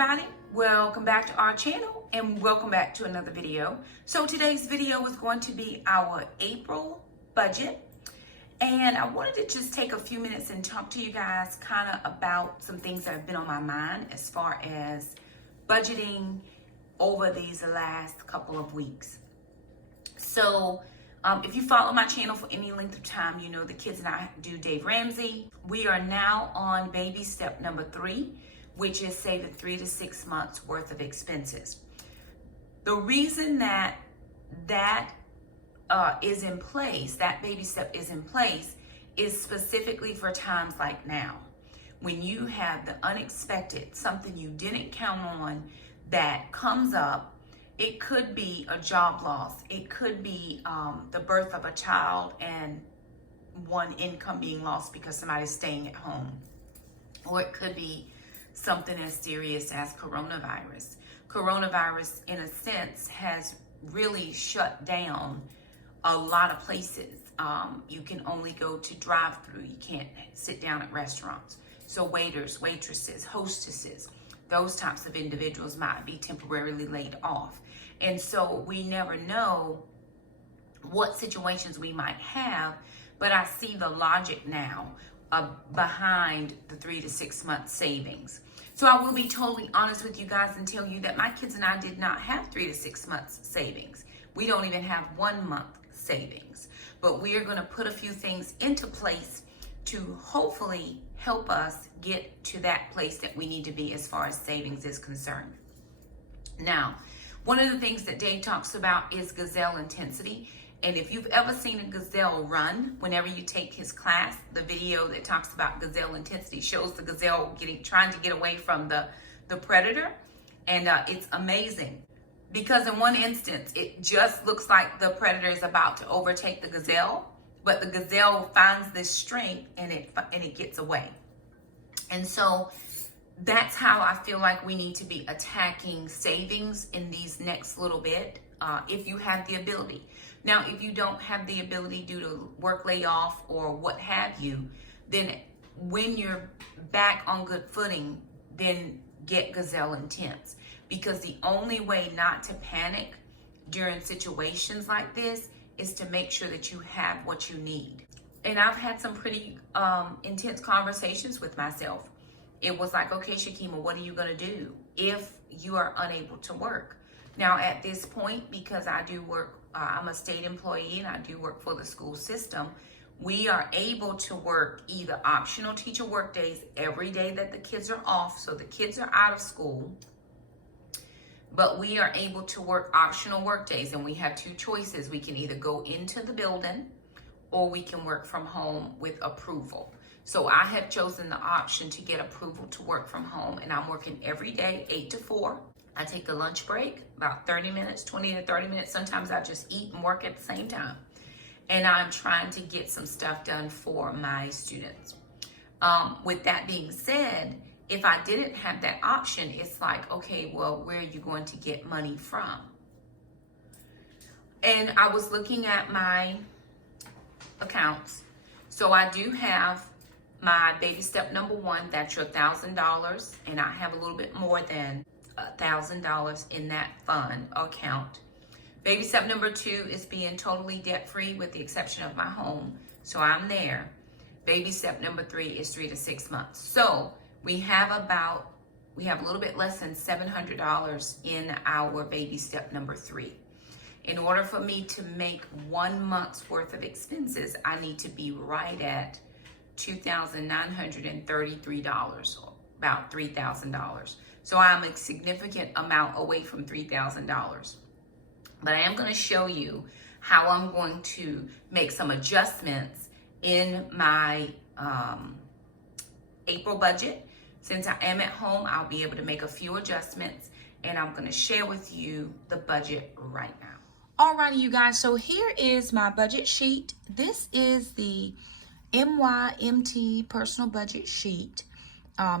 everybody, welcome back to our channel and welcome back to another video. So today's video is going to be our April budget, and I wanted to just take a few minutes and talk to you guys kind of about some things that have been on my mind as far as budgeting over these last couple of weeks. So if you follow my channel for any length of time, you know the kids and I do Dave Ramsey. We are now on baby step number 3, which is saving 3 to 6 months worth of expenses. The reason that is in place, that baby step is in place, is specifically for times like now, when you have the unexpected, something you didn't count on that comes up. It could be a job loss. It could be the birth of a child and one income being lost because somebody's staying at home. Or it could be something as serious as coronavirus. Coronavirus, in a sense, has really shut down a lot of places. You can only go to drive-through. You can't sit down at restaurants. So waiters, waitresses, hostesses, those types of individuals might be temporarily laid off. And so we never know what situations we might have, but I see the logic now behind the 3 to 6 month savings. So I will be totally honest with you guys and tell you that my kids and I did not have 3 to 6 months savings. We don't even have 1 month savings, but we are going to put a few things into place to hopefully help us get to that place that we need to be as far as savings is concerned. Now, one of the things that Dave talks about is gazelle intensity. And if you've ever seen a gazelle run, whenever you take his class, the video that talks about gazelle intensity shows the gazelle trying to get away from the predator. And it's amazing because in one instance, it just looks like the predator is about to overtake the gazelle, but the gazelle finds this strength and it gets away. And so that's how I feel like we need to be attacking savings in these next little bit, if you have the ability. Now, if you don't have the ability due to work layoff or what have you, then when you're back on good footing, then get gazelle intense. Because the only way not to panic during situations like this is to make sure that you have what you need. And I've had some pretty intense conversations with myself. It was like, okay, Shakema, what are you going to do if you are unable to work? Now, at this point, because I do work, I'm a state employee and I do work for the school system, we are able to work either optional teacher work days every day that the kids are off, so the kids are out of school, but we are able to work optional work days, and we have 2 choices. We can either go into the building or we can work from home with approval. So I have chosen the option to get approval to work from home, and I'm working every day, 8 to 4. I take a lunch break, about 30 minutes, 20 to 30 minutes. Sometimes I just eat and work at the same time. And I'm trying to get some stuff done for my students. With that being said, if I didn't have that option, it's like, okay, well, where are you going to get money from? And I was looking at my accounts. So I do have my baby step number 1, that's your $1,000, and I have a little bit more than $1,000 in that fund account. Baby step number 2 is being totally debt-free with the exception of my home, so I'm there. Baby step number 3 is 3 to 6 months. So we have a little bit less than $700 in our baby step number 3. In order for me to make 1 month's worth of expenses, I need to be right at $2,933, about $3,000. So I'm a significant amount away from $3,000. But I am going to show you how I'm going to make some adjustments in my April budget. Since I am at home, I'll be able to make a few adjustments, and I'm going to share with you the budget right now. Alrighty, you guys, so here is my budget sheet. This is the MYMT personal budget sheet,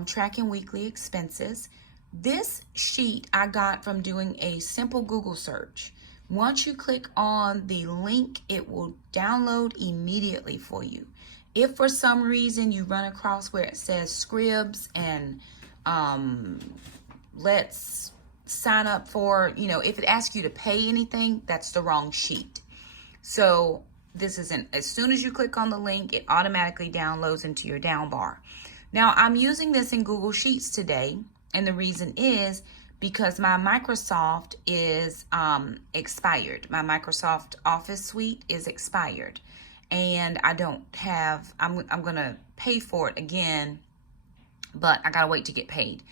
tracking weekly expenses. This sheet I got from doing a simple Google search. Once you click on the link, it will download immediately for you. If for some reason you run across where it says scribs and let's sign up for, if it asks you to pay anything, that's the wrong sheet. So this isn't, as soon as you click on the link, it automatically downloads into your down bar. Now I'm using this in Google Sheets today, and the reason is because my Microsoft is expired. My Microsoft Office suite is expired, and I don't have, I'm gonna pay for it again, but I gotta wait to get paid.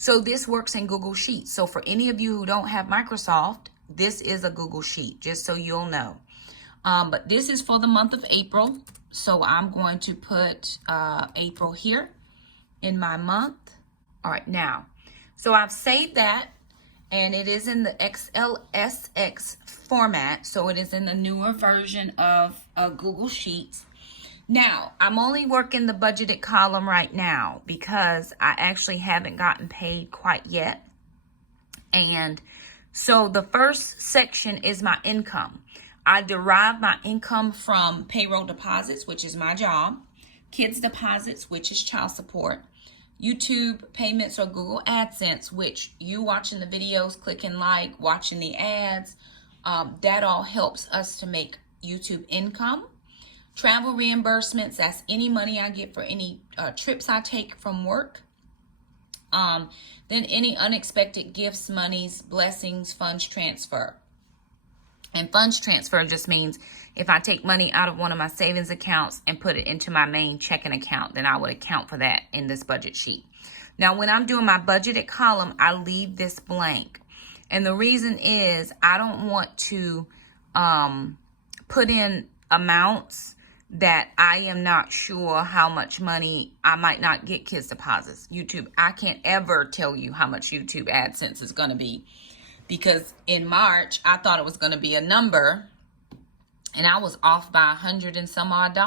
So this works in Google Sheets. So for any of you who don't have Microsoft, this is a Google Sheet, just so you'll know. But this is for the month of April. So I'm going to put April here in my month. All right, now, so I've saved that, and it is in the XLSX format. So it is in the newer version of Google Sheets. Now, I'm only working the budgeted column right now because I actually haven't gotten paid quite yet. And so the first section is my income. I derive my income from payroll deposits, which is my job, kids deposits, which is child support, YouTube payments or Google AdSense, which you watching the videos, clicking like, watching the ads, that all helps us to make YouTube income. Travel reimbursements, that's any money I get for any trips I take from work. Then any unexpected gifts, monies, blessings, funds transfer. And funds transfer just means if I take money out of one of my savings accounts and put it into my main checking account, then I would account for that in this budget sheet. Now, when I'm doing my budgeted column, I leave this blank. And the reason is I don't want to put in amounts that I am not sure how much money I might not get kids deposits. YouTube, I can't ever tell you how much YouTube AdSense is going to be, because in March, I thought it was going to be a number, and I was off by $100 and some odd.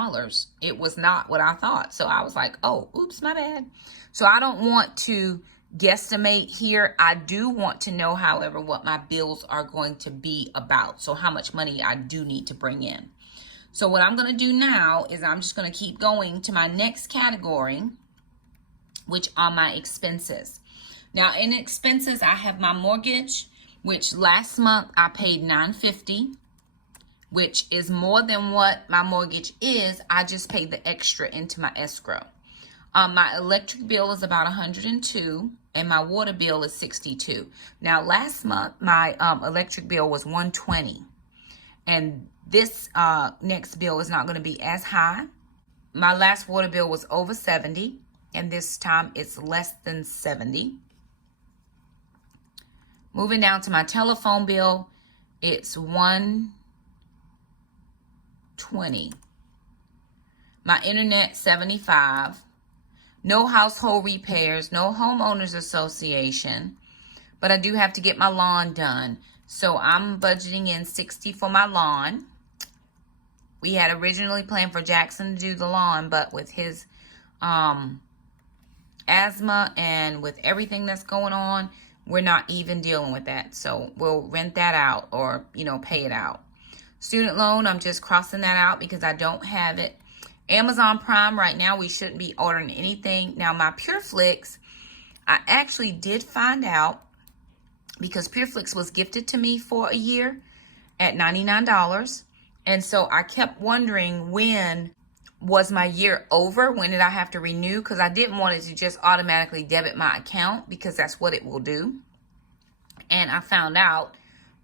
It was not what I thought. So I was like, oh, oops, my bad. So I don't want to guesstimate here. I do want to know, however, what my bills are going to be about. So how much money I do need to bring in. So what I'm going to do now is I'm just going to keep going to my next category, which are my expenses. Now in expenses, I have my mortgage, which last month I paid $950, which is more than what my mortgage is. I just paid the extra into my escrow. My electric bill is about $102, and my water bill is $62. Now last month my electric bill was $120, and this next bill is not going to be as high. My last water bill was over $70, and this time it's less than $70. Moving down to my telephone bill, it's $120. My internet, $75. No household repairs, no homeowners association, but I do have to get my lawn done. So I'm budgeting in $60 for my lawn. We had originally planned for Jackson to do the lawn, but with his asthma and with everything that's going on, we're not even dealing with that. So we'll rent that out or, pay it out. Student loan, I'm just crossing that out because I don't have it. Amazon Prime, right now we shouldn't be ordering anything. Now my PureFlix, I actually did find out because PureFlix was gifted to me for a year at $99. And so I kept wondering, when was my year over? When did I have to renew? Because I didn't want it to just automatically debit my account, because that's what it will do. And I found out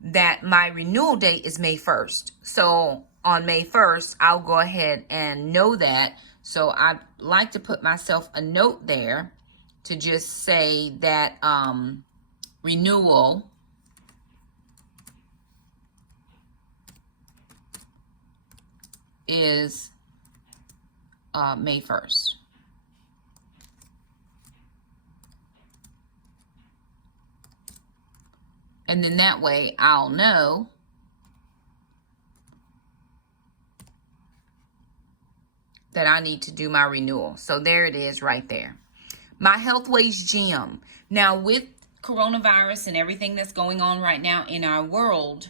that my renewal date is May 1st. So on May 1st, I'll go ahead and know that. So I'd like to put myself a note there to just say that renewal is May 1st. And then that way I'll know that I need to do my renewal. So there it is right there. My Healthways gym. Now with coronavirus and everything that's going on right now in our world,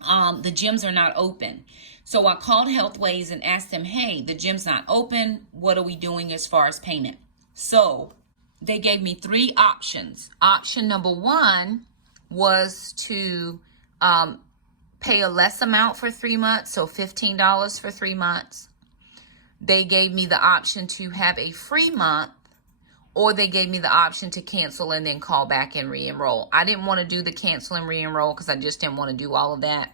the gyms are not open. So I called Healthways and asked them, hey, the gym's not open. What are we doing as far as payment? So they gave me 3 options. Option number 1 was to pay a less amount for 3 months, so $15 for 3 months. They gave me the option to have a free month, or they gave me the option to cancel and then call back and re-enroll. I didn't want to do the cancel and re-enroll because I just didn't want to do all of that.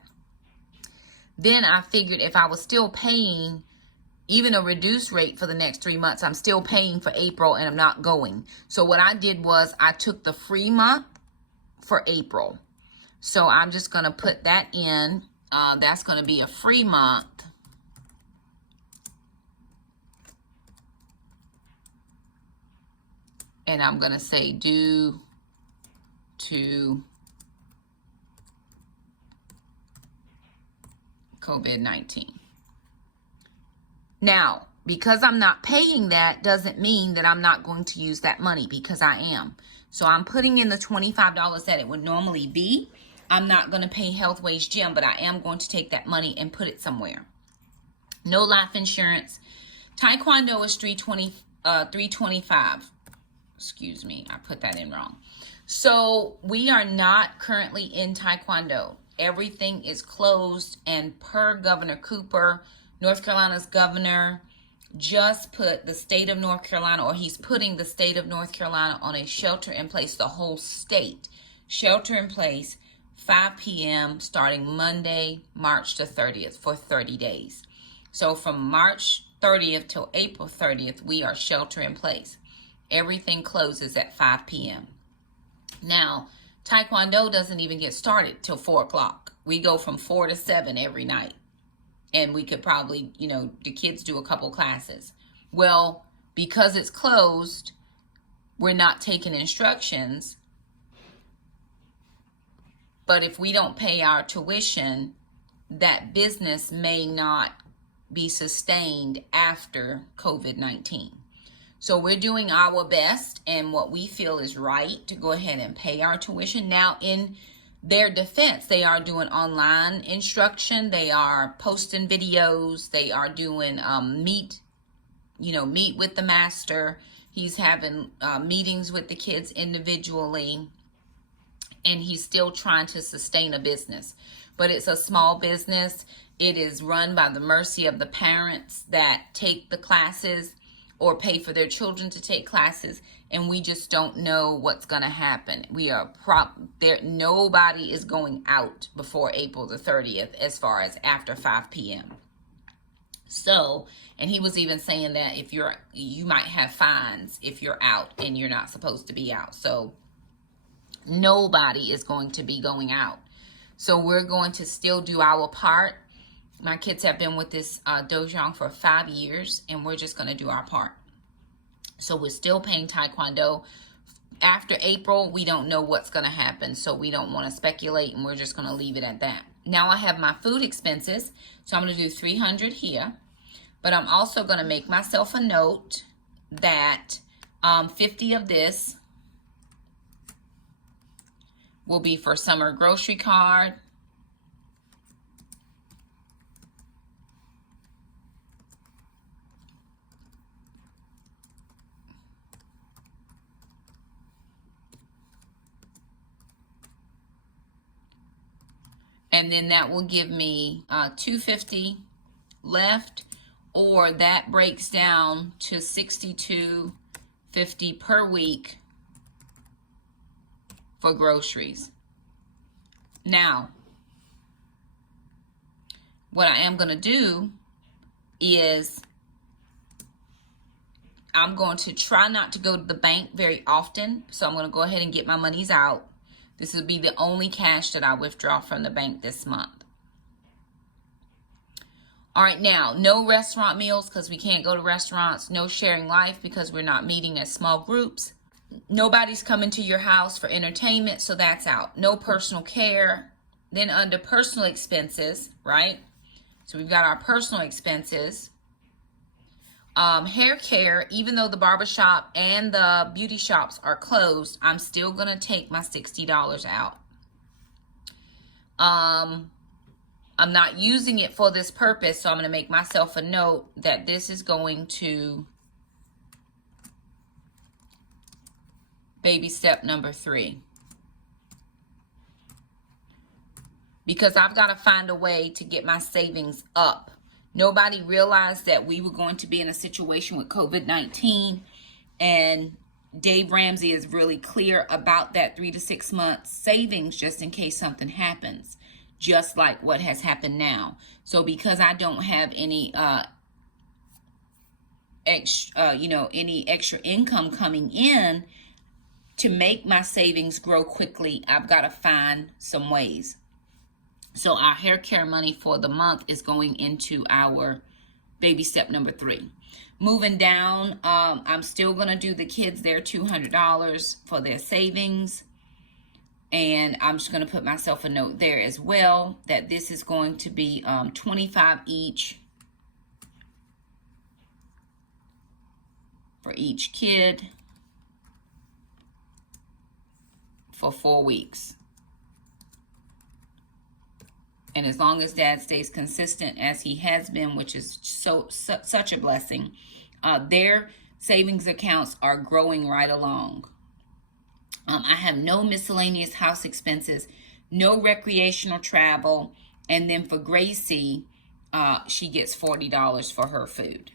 Then I figured if I was still paying even a reduced rate for the next 3 months, I'm still paying for April and I'm not going. So what I did was I took the free month for April. So I'm just going to put that in. That's going to be a free month. And I'm going to say due to COVID-19. Now, because I'm not paying that doesn't mean that I'm not going to use that money, because I am. So I'm putting in the $25 that it would normally be. I'm not going to pay Health Wage Gym, but I am going to take that money and put it somewhere. No life insurance. Taekwondo is $325. Excuse me, I put that in wrong. So we are not currently in Taekwondo. Everything is closed, and per Governor Cooper, North Carolina's governor just put the state of North Carolina, or he's putting the state of North Carolina on a shelter in place, the whole state. Shelter in place, 5 p.m. starting Monday, March the 30th for 30 days. So from March 30th till April 30th, we are shelter in place. Everything closes at 5 p.m. Now, Taekwondo doesn't even get started till 4 o'clock. We go from 4 to 7 every night. And we could probably, the kids do a couple classes. Well, because it's closed, we're not taking instructions. But if we don't pay our tuition, that business may not be sustained after COVID-19. So we're doing our best and what we feel is right to go ahead and pay our tuition. Now, in their defense, they are doing online instruction. They are posting videos. They are doing meet with the master. He's having meetings with the kids individually. And he's still trying to sustain a business. But it's a small business. It is run by the mercy of the parents that take the classes or pay for their children to take classes, and we just don't know what's going to happen. Nobody is going out before April the 30th as far as after 5 p.m. So, and he was even saying that you might have fines if you're out and you're not supposed to be out. So nobody is going to be going out. So we're going to still do our part. My kids have been with this dojang for 5 years, and we're just going to do our part. So we're still paying Taekwondo. After April, we don't know what's going to happen, so we don't want to speculate, and we're just going to leave it at that. Now I have my food expenses, so I'm going to do $300 here. But I'm also going to make myself a note that 50 of this will be for summer grocery card. And then that will give me $250 left, or that breaks down to $62.50 per week for groceries. Now, what I am going to do is I'm going to try not to go to the bank very often. So I'm going to go ahead and get my monies out. This will be the only cash that I withdraw from the bank this month. All right, now, no restaurant meals because we can't go to restaurants. No sharing life because we're not meeting as small groups. Nobody's coming to your house for entertainment, so that's out. No personal care. Then under personal expenses, right? So we've got our personal expenses. Hair care, even though the barbershop and the beauty shops are closed, I'm still going to take my $60 out. I'm not using it for this purpose, so I'm going to make myself a note that this is going to baby step number 3. Because I've got to find a way to get my savings up. Nobody realized that we were going to be in a situation with COVID-19, and Dave Ramsey is really clear about that 3 to 6 months savings just in case something happens, just like what has happened now. So because I don't have any any extra income coming in to make my savings grow quickly, I've got to find some ways. So our hair care money for the month is going into our baby step number 3. Moving down, I'm still going to do the kids their $200 for their savings. And I'm just going to put myself a note there as well that this is going to be $25 each for each kid for 4 weeks. And as long as Dad stays consistent as he has been, which is such a blessing, their savings accounts are growing right along. I have no miscellaneous house expenses, no recreational travel, and then for Gracie, she gets $40 for her food.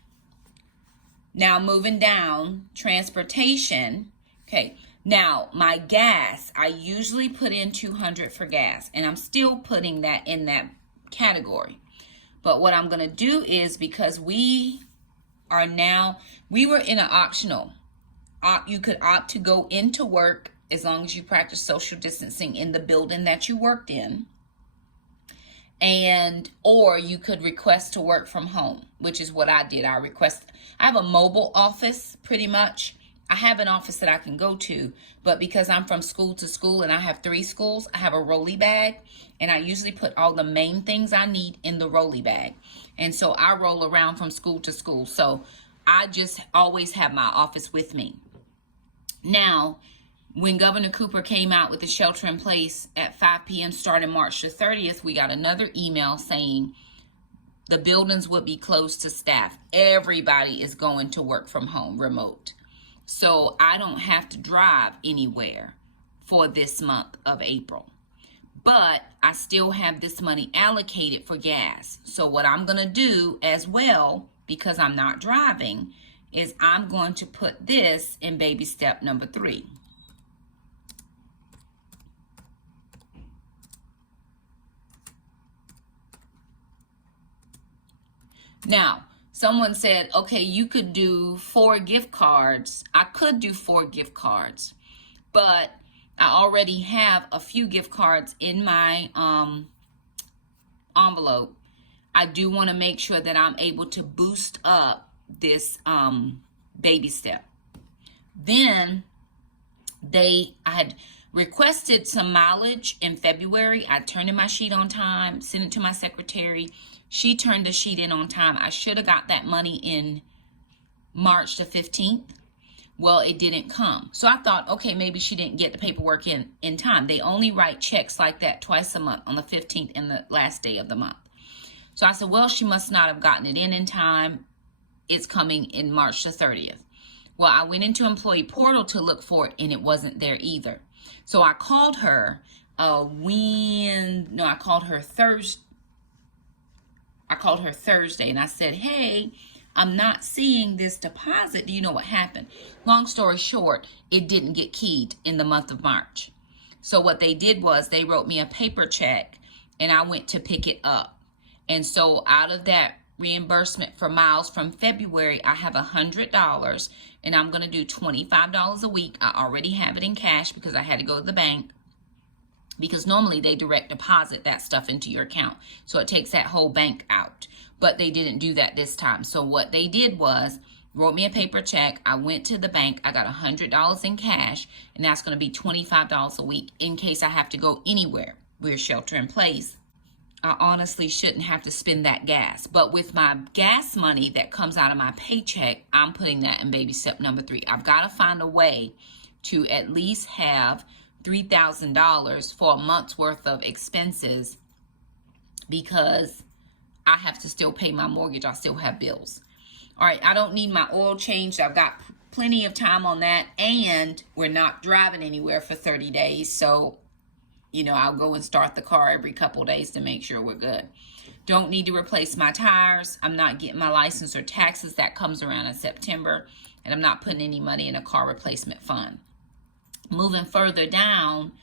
Now moving down, transportation. Okay. Now, my gas, I usually put in $200 for gas, and I'm still putting that in that category. But what I'm going to do is, because we were in an optional, you could opt to go into work as long as you practice social distancing in the building that you worked in, or you could request to work from home, which is what I did. I have a mobile office pretty much. I have an office that I can go to, but because I'm from school to school and I have 3 schools, I have a rolly bag, and I usually put all the main things I need in the rolly bag. And so I roll around from school to school. So I just always have my office with me. Now, when Governor Cooper came out with the shelter in place at 5 p.m. starting March the 30th, we got another email saying the buildings would be closed to staff. Everybody is going to work from home, remote. So I don't have to drive anywhere for this month of April. But I still have this money allocated for gas. So what I'm going to do as well, because I'm not driving, is I'm going to put this in baby step number 3. Now, someone said, okay, you could do 4 gift cards. I could do 4 gift cards, but I already have a few gift cards in my envelope. I do want to make sure that I'm able to boost up this baby step. Then I had requested some mileage in February. I turned in my sheet on time, sent it to my secretary. She turned the sheet in on time. I should have got that money in March the 15th. Well, it didn't come. So I thought, okay, maybe she didn't get the paperwork in time. They only write checks like that twice a month, on the 15th and the last day of the month. So I said, well, she must not have gotten it in time. It's coming in March the 30th. Well, I went into Employee Portal to look for it, and it wasn't there either. So I called her I called her Thursday, and I said, hey, I'm not seeing this deposit. Do you know what happened? Long story short, it didn't get keyed in the month of March. So what they did was they wrote me a paper check, and I went to pick it up. And so out of that reimbursement for miles from February, I have $100, and I'm going to do $25 a week. I already have it in cash because I had to go to the bank, because normally they direct deposit that stuff into your account. So it takes that whole bank out. But they didn't do that this time. So what they did was wrote me a paper check. I went to the bank. I got $100 in cash, and that's going to be $25 a week in case I have to go anywhere. We're shelter in place. I honestly shouldn't have to spend that gas. But with my gas money that comes out of my paycheck, I'm putting that in baby step number 3. I've got to find a way to at least have $3,000 for a month's worth of expenses, because I have to still pay my mortgage. I still have bills. All right, I don't need my oil changed. I've got plenty of time on that, and we're not driving anywhere for 30 days. So, I'll go and start the car every couple days to make sure we're good. Don't need to replace my tires. I'm not getting my license or taxes. That comes around in September, and I'm not putting any money in a car replacement fund. Moving further down,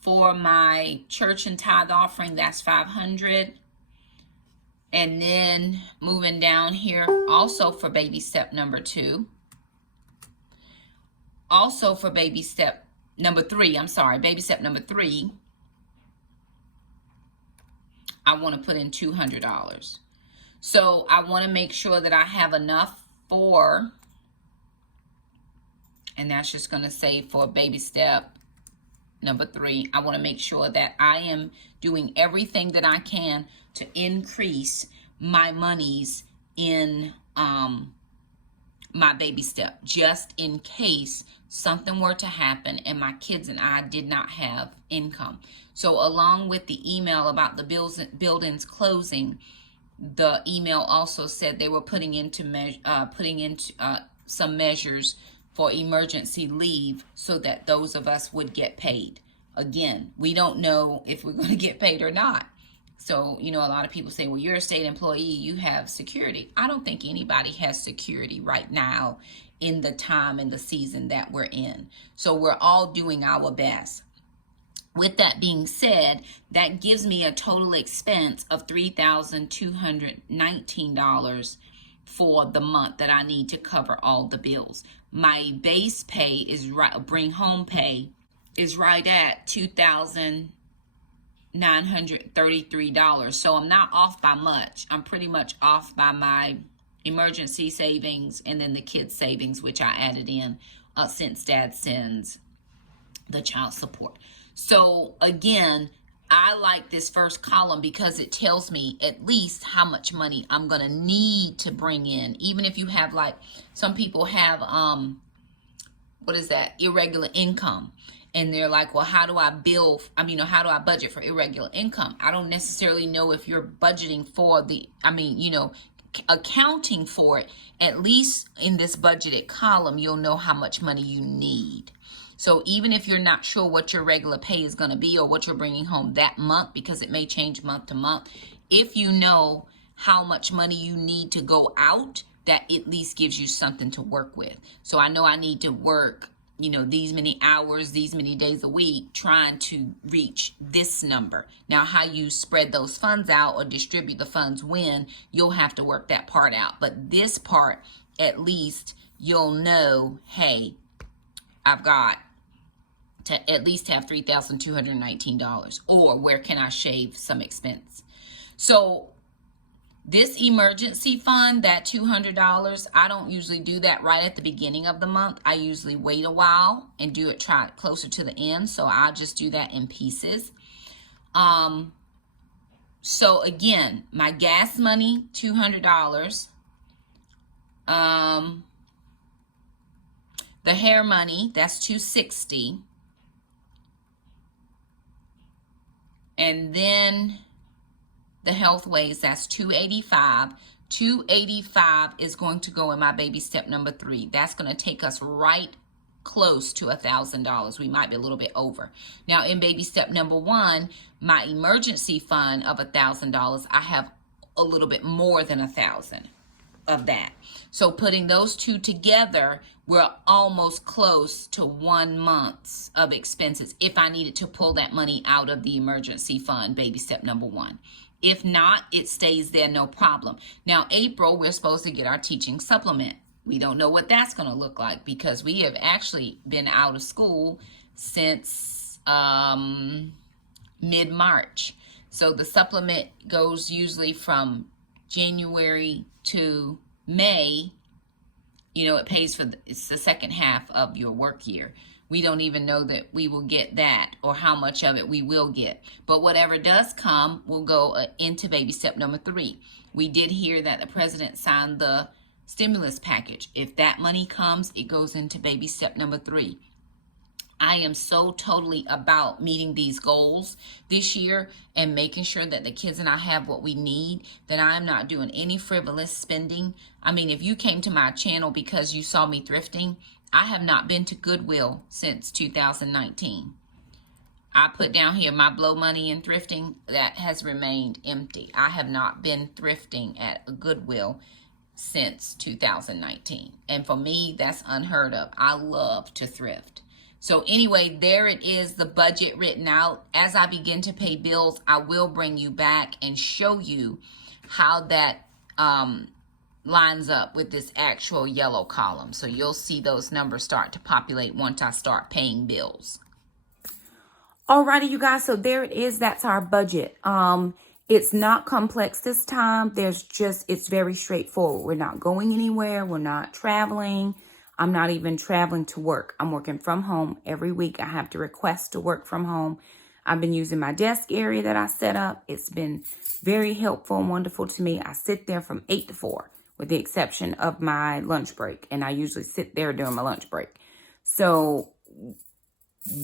for my church and tithe offering, that's $500. And then moving down here, also for baby step number 2. Also for baby step number 3, baby step number 3, I want to put in $200. So I want to make sure that I have enough for, and that's just going to say for baby step number 3, I want to make sure that I am doing everything that I can to increase my monies in my baby step, just in case something were to happen and my kids and I did not have income. So along with the email about the buildings closing, the email also said they were putting into some measures for emergency leave so that those of us would get paid. Again, we don't know if we're going to get paid or not. So, a lot of people say, well, you're a state employee, you have security. I don't think anybody has security right now in the time and the season that we're in. So we're all doing our best. With that being said, that gives me a total expense of $3,219 for the month that I need to cover all the bills. My base pay is bring home pay is right at $2,933. So I'm not off by much. I'm pretty much off by my emergency savings and then the kids' savings, which I added in since Dad sends the child support. So again, I like this first column because it tells me at least how much money I'm going to need to bring in. Even if you have, like, some people have, irregular income. And they're like, well, how do I budget for irregular income? I don't necessarily know if you're budgeting for accounting for it. At least in this budgeted column, you'll know how much money you need. So even if you're not sure what your regular pay is going to be or what you're bringing home that month, because it may change month to month, if you know how much money you need to go out, that at least gives you something to work with. So I know I need to work, these many hours, these many days a week, trying to reach this number. Now, how you spread those funds out or distribute the funds when, you'll have to work that part out. But this part, at least you'll know, hey, I've got to at least have $3,219, or where can I shave some expense? So this emergency fund, that $200, I don't usually do that right at the beginning of the month. I usually wait a while and try it closer to the end. So I'll just do that in pieces. So again, my gas money, $200. The hair money, that's $260. And then the health ways, that's $285. $285 is going to go in my baby step number 3. That's going to take us right close to $1,000. We might be a little bit over. Now in baby step number 1, my emergency fund of $1,000, I have a little bit more than $1,000 of that. So putting those two together, we're almost close to 1 month's of expenses if I needed to pull that money out of the emergency fund, baby step number 1. If not, it stays there, no problem. Now, April, we're supposed to get our teaching supplement. We don't know what that's going to look like because we have actually been out of school since mid-March. So the supplement goes usually from January to May. It pays for it's the second half of your work year. We don't even know that we will get that or how much of it we will get. But whatever does come will go into baby step number 3. We did hear that the president signed the stimulus package. If that money comes, it goes into baby step number 3. I am so totally about meeting these goals this year and making sure that the kids and I have what we need, that I'm not doing any frivolous spending. I mean, if you came to my channel because you saw me thrifting, I have not been to Goodwill since 2019. I put down here my blow money in thrifting. That has remained empty. I have not been thrifting at a Goodwill since 2019. And for me, that's unheard of. I love to thrift. So anyway, there it is, the budget written out. As I begin to pay bills, I will bring you back and show you how that lines up with this actual yellow column. So you'll see those numbers start to populate once I start paying bills. Alrighty, you guys, so there it is. That's our budget. It's not complex this time. It's very straightforward. We're not going anywhere. We're not traveling. I'm not even traveling to work. I'm working from home every week. I have to request to work from home. I've been using my desk area that I set up. It's been very helpful and wonderful to me. I sit there from 8 to 4 with the exception of my lunch break. And I usually sit there during my lunch break. So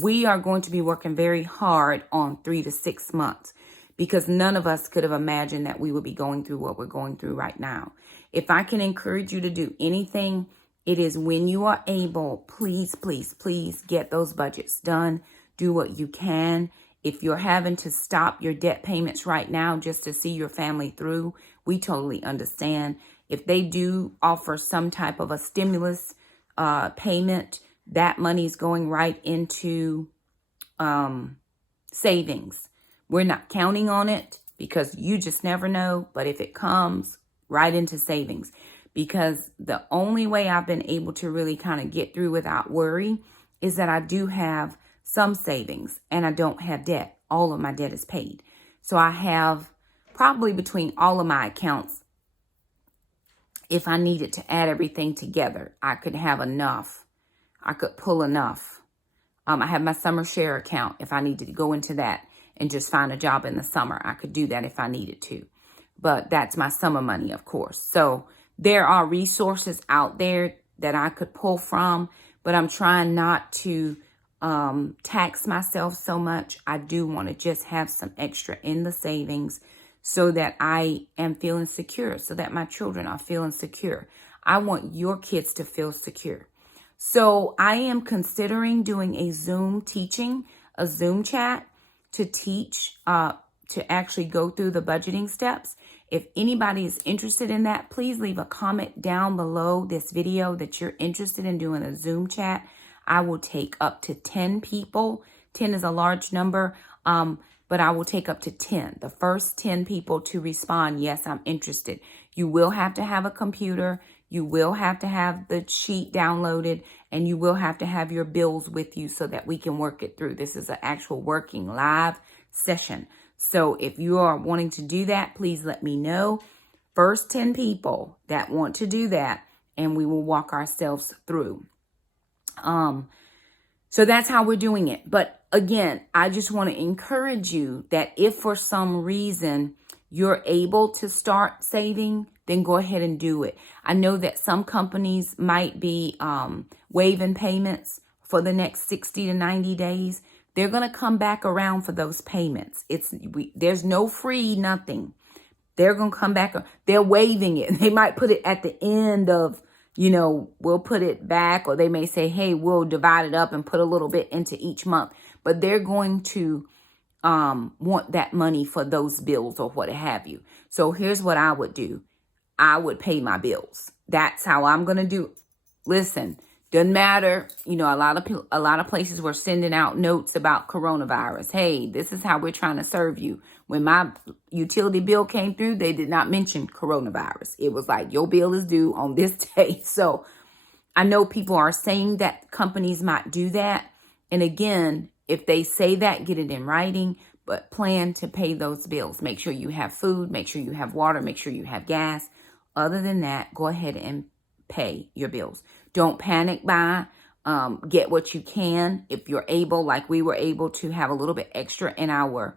we are going to be working very hard on 3 to 6 months because none of us could have imagined that we would be going through what we're going through right now. If I can encourage you to do anything, it is when you are able, please, please, please get those budgets done. Do what you can. If you're having to stop your debt payments right now just to see your family through, we totally understand. If they do offer some type of a stimulus payment, that money is going right into savings. We're not counting on it because you just never know. But if it comes, right into savings. Because the only way I've been able to really kind of get through without worry is that I do have some savings and I don't have debt. All of my debt is paid. So I have probably between all of my accounts, if I needed to add everything together, I could have enough. I could pull enough. I have my summer share account. If I needed to go into that and just find a job in the summer, I could do that if I needed to. But that's my summer money, of course. So there are resources out there that I could pull from, but I'm trying not to tax myself so much. I do want to just have some extra in the savings so that I am feeling secure, so that my children are feeling secure. I want your kids to feel secure. So I am considering doing a Zoom teaching, a Zoom chat to teach, to actually go through the budgeting steps. If anybody is interested in that, please leave a comment down below this video that you're interested in doing a Zoom chat. I will take up to 10 people. 10 is a large number, but I will take up to 10. The first 10 people to respond, yes, I'm interested. You will have to have a computer. You will have to have the sheet downloaded, and you will have to have your bills with you so that we can work it through. This is an actual working live session. So if you are wanting to do that, please let me know. First 10 people that want to do that, and we will walk ourselves through. So that's how we're doing it. But again, I just want to encourage you that if for some reason you're able to start saving, then go ahead and do it. I know that some companies might be waiving payments for the next 60 to 90 days. They're going to come back around for those payments. There's no free nothing. They're going to come back. They're waiving it. They might put it at the end of, we'll put it back, or they may say, hey, we'll divide it up and put a little bit into each month. But they're going to want that money for those bills or what have you. So here's what I would do. I would pay my bills. That's how I'm going to do. Listen, doesn't matter. A lot of places were sending out notes about coronavirus. Hey, this is how we're trying to serve you. When my utility bill came through, they did not mention coronavirus. It was like, your bill is due on this day. So I know people are saying that companies might do that. And again, if they say that, get it in writing, but plan to pay those bills. Make sure you have food, make sure you have water, make sure you have gas. Other than that, go ahead and pay your bills. Don't panic buy. Get what you can. If you're able, like we were able to have a little bit extra in our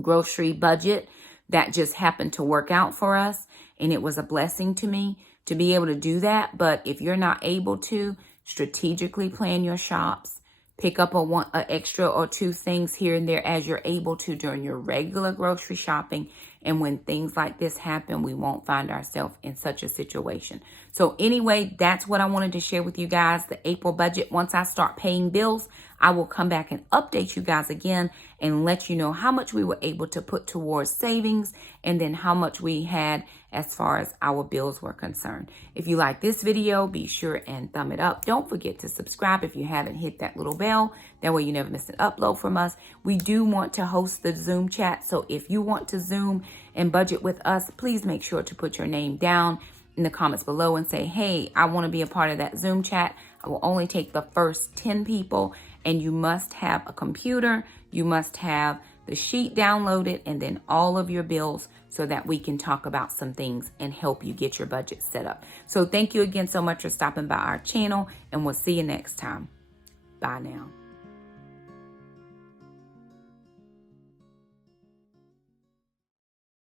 grocery budget, that just happened to work out for us. And it was a blessing to me to be able to do that. But if you're not able to, strategically plan your shops. pick up a extra or two things here and there as you're able to during your regular grocery shopping. And when things like this happen, we won't find ourselves in such a situation. So anyway, that's what I wanted to share with you guys, the April budget. Once I start paying bills, I will come back and update you guys again and let you know how much we were able to put towards savings and then how much we had as far as our bills were concerned. If you like this video, be sure and thumb it up. Don't forget to subscribe if you haven't hit that little bell. That way you never miss an upload from us. We do want to host the Zoom chat. So if you want to Zoom and budget with us, please make sure to put your name down in the comments below and say, hey, I want to be a part of that Zoom chat. I will only take the first 10 people, and you must have a computer. You must have the sheet downloaded and then all of your bills so that we can talk about some things and help you get your budget set up. So thank you again so much for stopping by our channel, and we'll see you next time. Bye now.